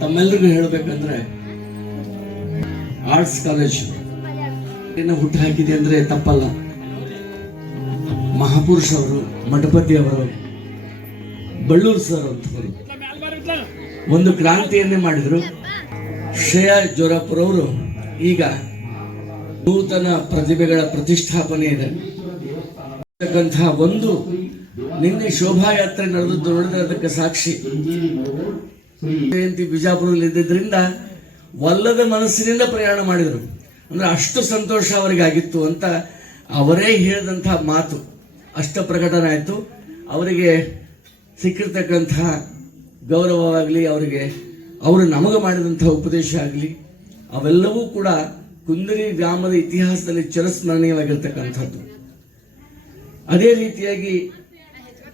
ತಮ್ಮೆಲ್ಲರಿಗೂ ಹೇಳಬೇಕಂದ್ರೆ arts college ಹುಟ್ಟು ಹಾಕಿದೆ ಅಂದ್ರೆ ತಪ್ಪಲ್ಲ. ಮಹಾಪುರುಷ ಅವರು, ಮಠಪತಿ ಅವರು, ಬಳ್ಳೂರು ಸರ್ ಅಂತವರು ಒಂದು ಕ್ರಾಂತಿಯನ್ನೇ ಮಾಡಿದ್ರು. ಶ್ರೇಯಾ ಜೋರಾಪುರ್ ಅವರು ಈಗ ನೂತನ ಪ್ರತಿಭೆಗಳ ಪ್ರತಿಷ್ಠಾಪನೆ ಇದೆ ಒಂದು ನಿನ್ನೆ ಶೋಭಾಯಾತ್ರೆ ನಡೆದದ್ದು ನೋಡಿದ್ರೆ ಅದಕ್ಕೆ ಸಾಕ್ಷಿ. ಜಯಂತಿ ಬಿಜಾಪುರದಲ್ಲಿ ಇದ್ದಿದ್ರಿಂದ ಒಲ್ಲದ ಮನಸ್ಸಿನಿಂದ ಪ್ರಯಾಣ ಮಾಡಿದರು. ಅಂದ್ರೆ ಅಷ್ಟು ಸಂತೋಷ ಅವರಿಗಾಗಿತ್ತು ಅಂತ ಅವರೇ ಹೇಳಿದಂತಹ ಮಾತು ಅಷ್ಟ ಪ್ರಕಟನೆ ಆಯಿತು. ಅವರಿಗೆ ಸಿಕ್ಕಿರ್ತಕ್ಕಂತಹ ಗೌರವವಾಗಲಿ, ಅವರು ನಮಗೆ ಮಾಡಿದಂತಹ ಉಪದೇಶ ಆಗಲಿ, ಅವೆಲ್ಲವೂ ಕೂಡ ಕುಂದರಿ ಗ್ರಾಮದ ಇತಿಹಾಸದಲ್ಲಿ ಚಿರಸ್ಮರಣೀಯವಾಗಿರ್ತಕ್ಕಂಥದ್ದು. ಅದೇ ರೀತಿಯಾಗಿ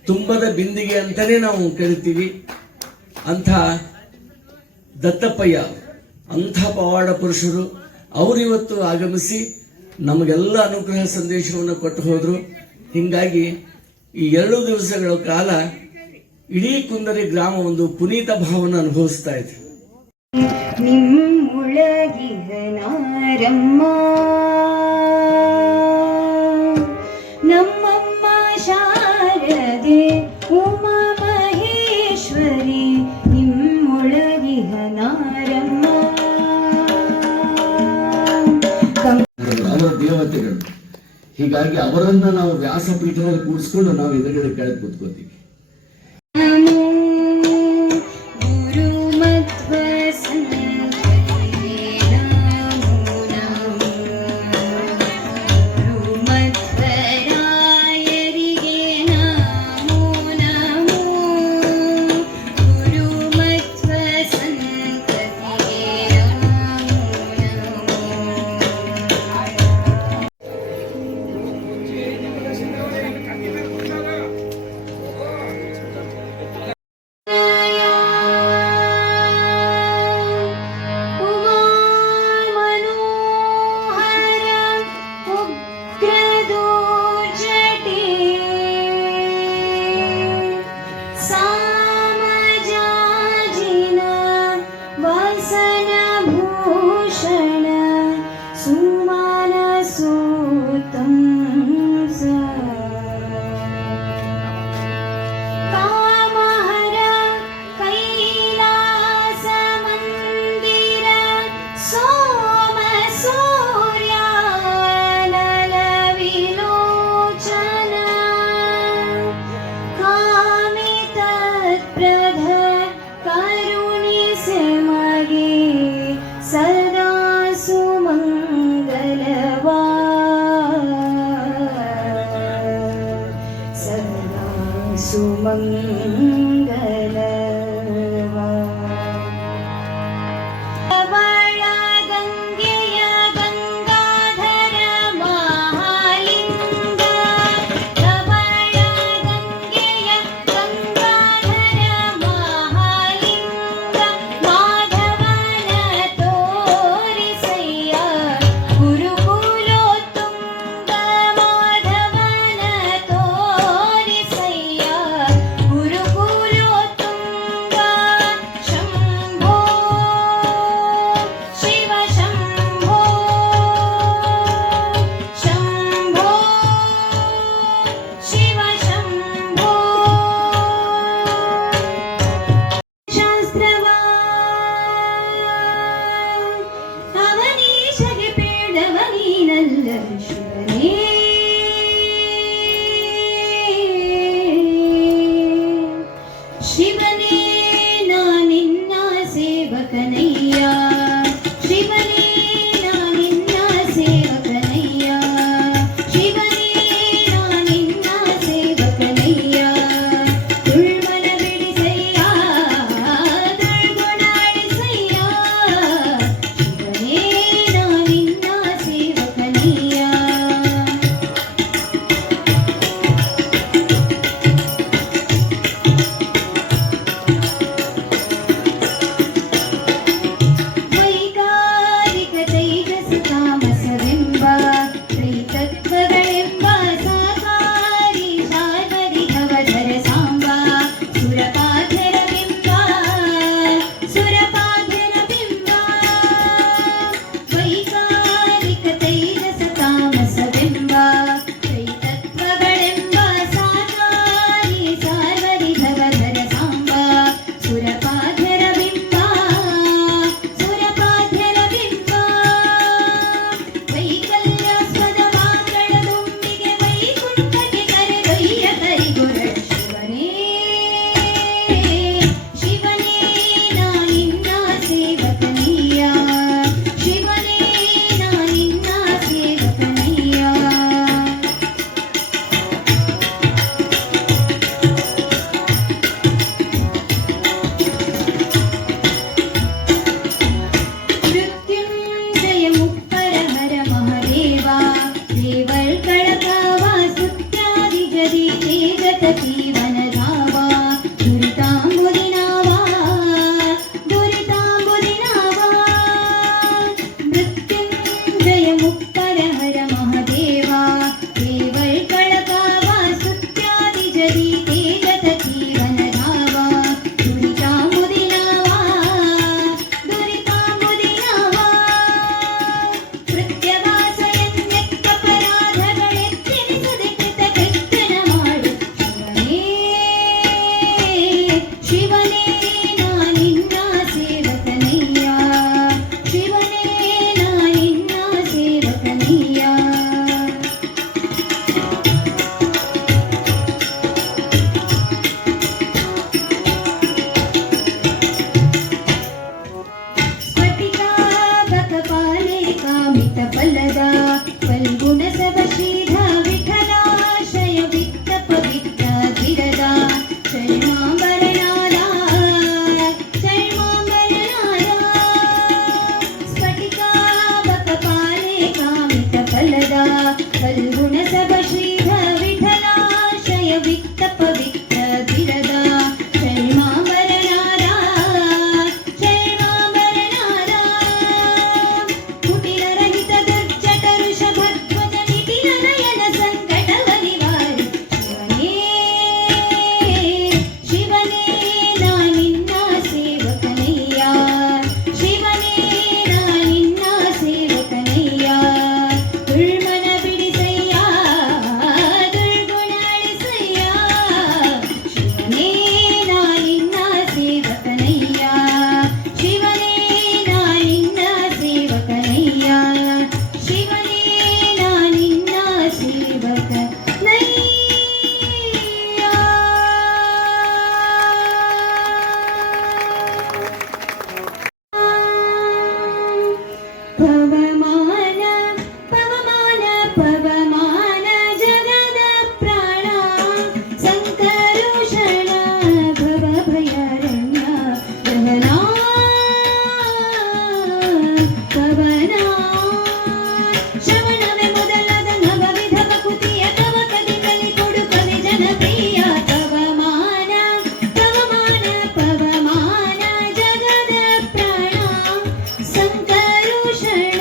ತುಂಬದ ಬಿಂದಿಗೆ ಅಂತಾನೆ ನಾವು ಕರಿತೀವಿ ಅಂಥ ದತ್ತಪ್ಪಯ್ಯ, ಅಂಥ ಪವಾಡ ಪುರುಷರು ಅವರು ಇವತ್ತು ಆಗಮಿಸಿ ನಮಗೆಲ್ಲ ಅನುಗ್ರಹ ಸಂದೇಶವನ್ನು ಕೊಟ್ಟು ಹೋದರು. ಹೀಗಾಗಿ ಈ 2 ದಿವಸಗಳ ಕಾಲ ಇಡೀ ಕುಂದರಿ ಗ್ರಾಮ ಒಂದು ಪುನೀತ ಭಾವನ ಅನುಭವಿಸ್ತಾ ಇದೆ. ನಮ್ಮಮ್ಮ ಶಾರದೆ ಉಮಾ ಮಹೇಶ್ವರಿ ನಿಮ್ಮೊಳಗಿಹ ನಾರಮ್ಮ. ಅವರ ದೇವತೆಗಳು. ಹೀಗಾಗಿ ಅವರನ್ನ ನಾವು ವ್ಯಾಸಪೀಠದಲ್ಲಿ ಕೂಡಿಸ್ಕೊಂಡು ನಾವು ಎದುರುಗಡೆ ಕೆಳಗೆ ಕೂತ್ಕೋತೀವಿ. ಪವಮಾನ ಪವಮಾನ ಪವಮಾನ ಜಗದ ಪ್ರಾಣ ಸಂಕರುಷಣ ಭವ ಭಯಾರಣ್ಯ ಗಹನ ಪವನ ಶ್ರವಣವೇ ಮೊದಲಾದ ನವವಿಧ ಭಕುತಿಯ ತವ ಕದಿಕಲಿ ಕೊಡು ಕವಿ ಜನಪ್ರಿಯ ಪವಮಾನ ಪವಮಾನ ಪವಮಾನ ಜಗದ ಪ್ರಾಣ ಸಂಕರುಷಣ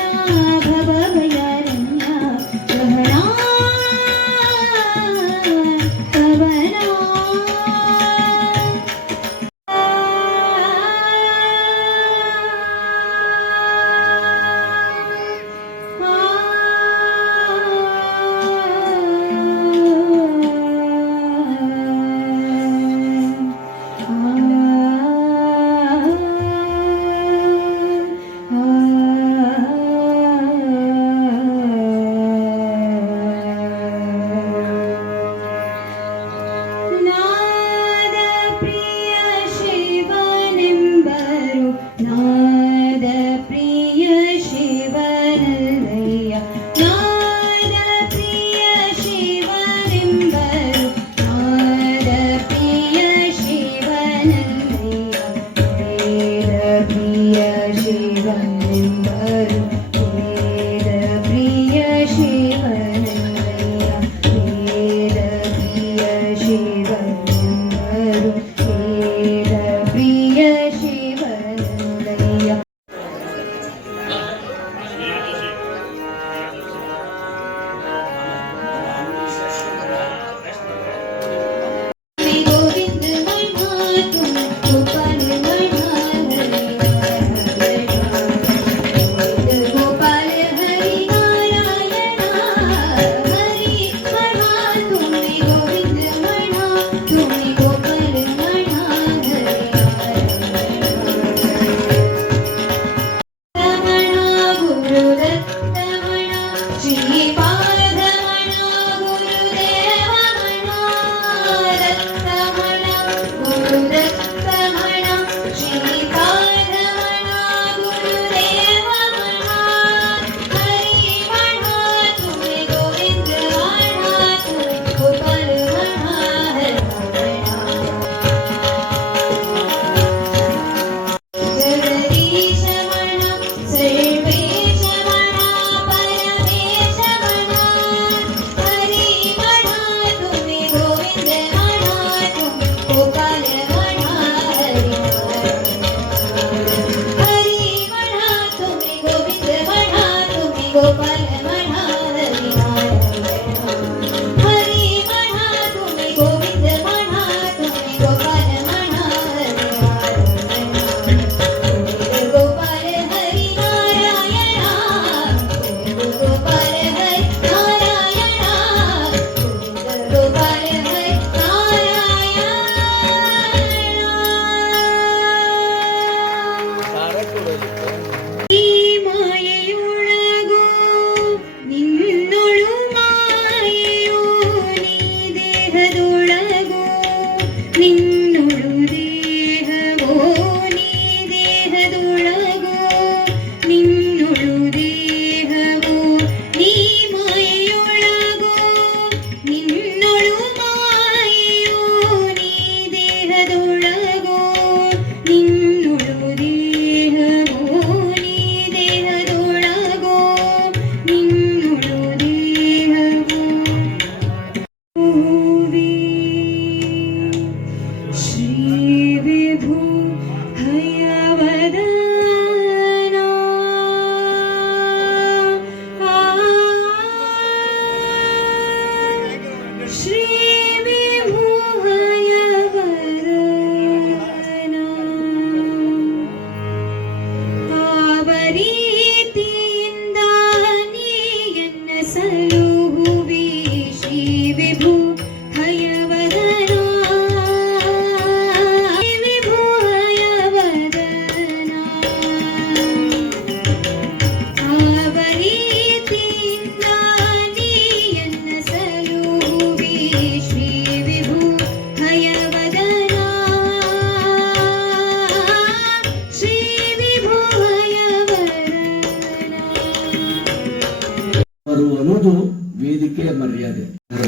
ಅಣ್ಣವರು ಅನ್ನೋದು ವೇದಿಕೆಯ ಮರ್ಯಾದೆ.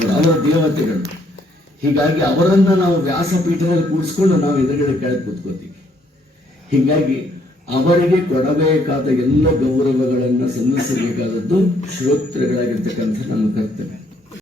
ಅವರ ದೇವತೆಗಳು. ಹೀಗಾಗಿ ಅವರನ್ನ ನಾವು ವ್ಯಾಸಪೀಠದಲ್ಲಿ ಕೂಡಿಸ್ಕೊಂಡು ನಾವು ಎದುರುಗಡೆ ಕೆಳಗೆ ಕೂತ್ಕೋತೀವಿ. ಹೀಗಾಗಿ ಅವರಿಗೆ ಕೊಡಬೇಕಾದ ಎಲ್ಲ ಗೌರವಗಳನ್ನು ಸಲ್ಲಿಸಬೇಕಾದದ್ದು ಶ್ರೋತೃಗಳಾಗಿರ್ತಕ್ಕಂಥ ನಮ್ಮ ಕರ್ತವ್ಯ.